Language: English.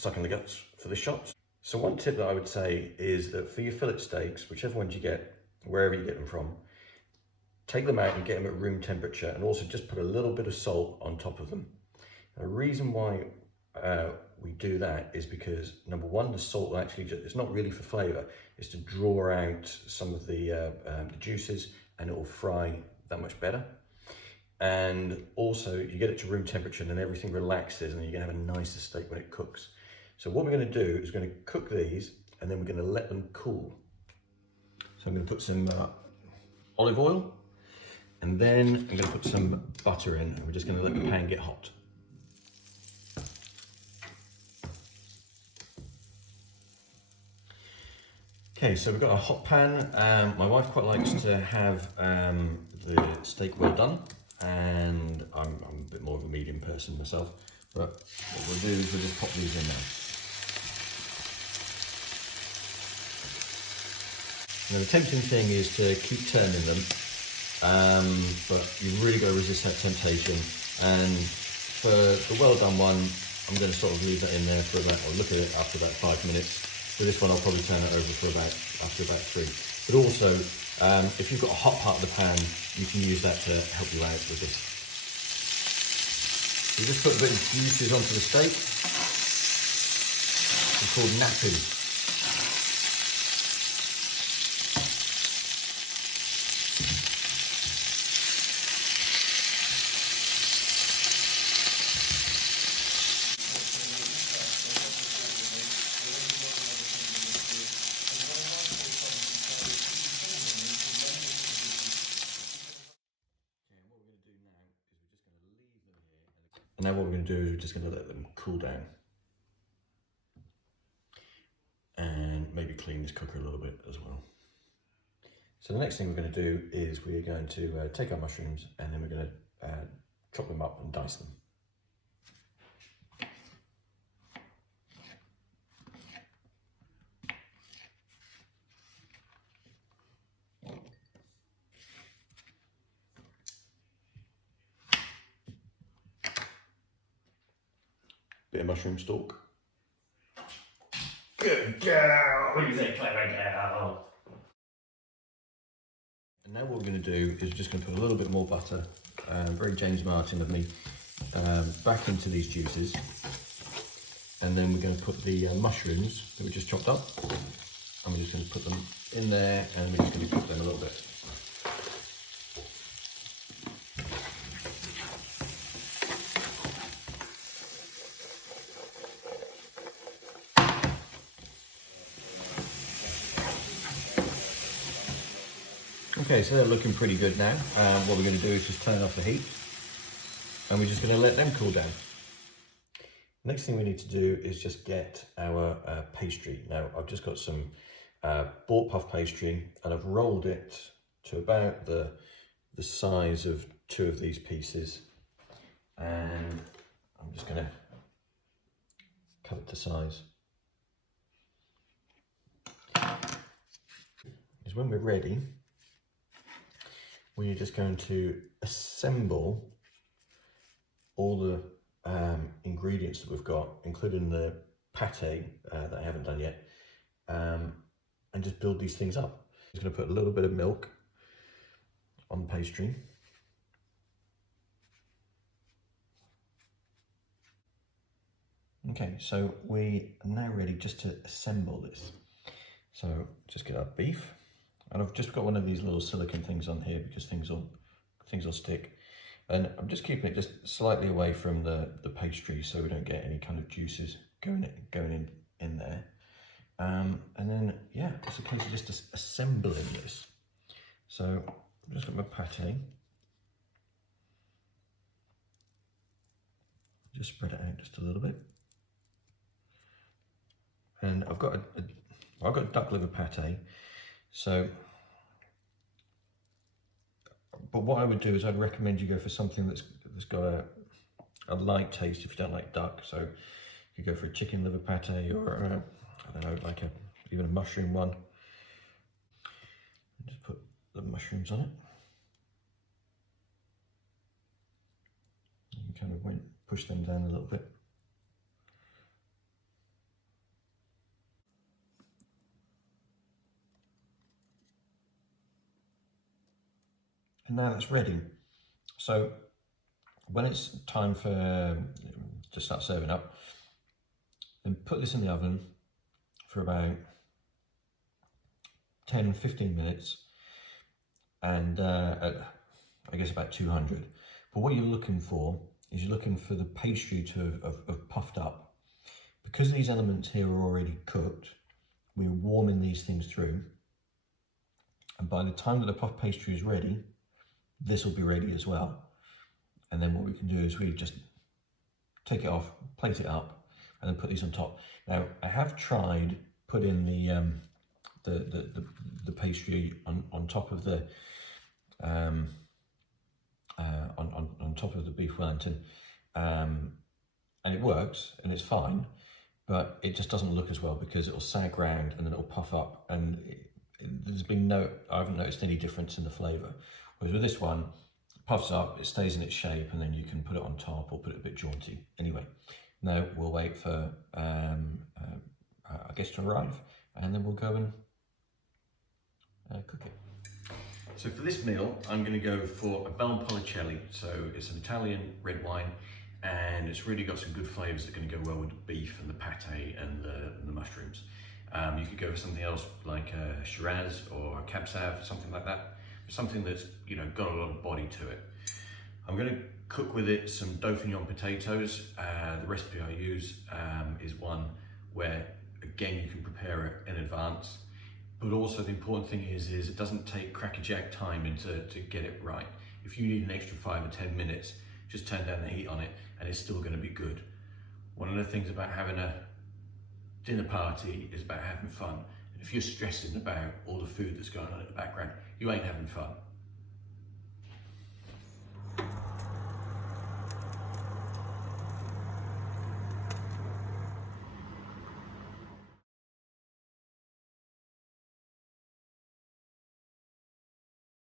stuck in the guts for this shot. So one tip that I would say is that for your fillet steaks, whichever ones you get, wherever you get them from, take them out and get them at room temperature, and also just put a little bit of salt on top of them. The reason why we do that is because, number one, the salt actually, it's not really for flavour, it's to draw out some of the juices, and it will fry that much better. And also you get it to room temperature and then everything relaxes and you're going to have a nicer steak when it cooks. So what we're going to do is we're going to cook these and then we're going to let them cool. So I'm going to put some olive oil, and then I'm going to put some butter in, and we're just going to let the pan get hot. Okay, so we've got a hot pan. My wife quite likes to have the steak well done, and I'm a bit more of a medium person myself, but what we'll do is we'll just pop these in now. Now the tempting thing is to keep turning them, but you've really got to resist that temptation. And for the well done one, I'm going to sort of leave that in there for about, I'll look at it after about 5 minutes. For this one, I'll probably turn it over for after about 3. But also, if you've got a hot part of the pan, you can use that to help you out with this. You just put a bit of juices onto the steak. It's called napping. And now what we're going to do is we're just going to let them cool down and maybe clean this cooker a little bit as well. So the next thing we're going to do is we're going to take our mushrooms and then we're going to chop them up and dice them. Bit of mushroom stalk. Good girl! Who's a clever girl? And now what we're going to do is just going to put a little bit more butter, very James Martin of me, back into these juices. And then we're going to put the mushrooms that we just chopped up, and we're just going to put them in there, and we're just going to cook them a little bit. Okay, so they're looking pretty good now. What we're going to do is just turn off the heat, and we're just going to let them cool down. Next thing we need to do is just get our pastry. Now, I've just got some bought puff pastry, and I've rolled it to about the size of 2 of these pieces, and I'm just going to cut it to size. Because when we're ready, we're just going to assemble all the ingredients that we've got, including the pate that I haven't done yet, and just build these things up. I'm just going to put a little bit of milk on the pastry. Okay, so we are now ready just to assemble this. So just get our beef. And I've just got one of these little silicone things on here because things will stick. And I'm just keeping it just slightly away from the pastry so we don't get any kind of juices going in there. And then, yeah, it's a case of just assembling this. So I've just got my pate. Just spread it out just a little bit. And I've got a duck liver pate. So, but what I would do is I'd recommend you go for something that's got a light taste if you don't like duck. So you go for a chicken liver pate, or I don't know, like even a mushroom one. And just put the mushrooms on it. You kind of push them down a little bit. And now that's ready. So when it's time for to start serving up, then put this in the oven for about 10-15 minutes, and I guess about 200. But what you're looking for is you're looking for the pastry to have puffed up. Because these elements here are already cooked, we're warming these things through, and by the time that the puff pastry is ready, this will be ready as well. And then what we can do is we just take it off, plate it up, and then put these on top. Now, I have tried putting the pastry on top of the on top of the beef Wellington, and it works and it's fine, but it just doesn't look as well because it'll sag round and then it'll puff up, and I haven't noticed any difference in the flavour. Whereas with this one, it puffs up, it stays in its shape, and then you can put it on top or put it a bit jaunty. Anyway, now we'll wait for our guest to arrive, and then we'll go and cook it. So for this meal, I'm going to go for a Valpolicella. So it's an Italian red wine, and it's really got some good flavours that are going to go well with the beef and the pate and the mushrooms. You could go for something else like a Shiraz or a Cab Sav, something like that. Something that's, you know, got a lot of body to it. I'm going to cook with it some Dauphinon potatoes. The recipe I use is one where, again, you can prepare it in advance. But also the important thing is it doesn't take crackerjack time to get it right. If you need an extra 5 or 10 minutes, just turn down the heat on it and it's still going to be good. One of the things about having a dinner party is about having fun. And if you're stressing about all the food that's going on in the background, you ain't having fun.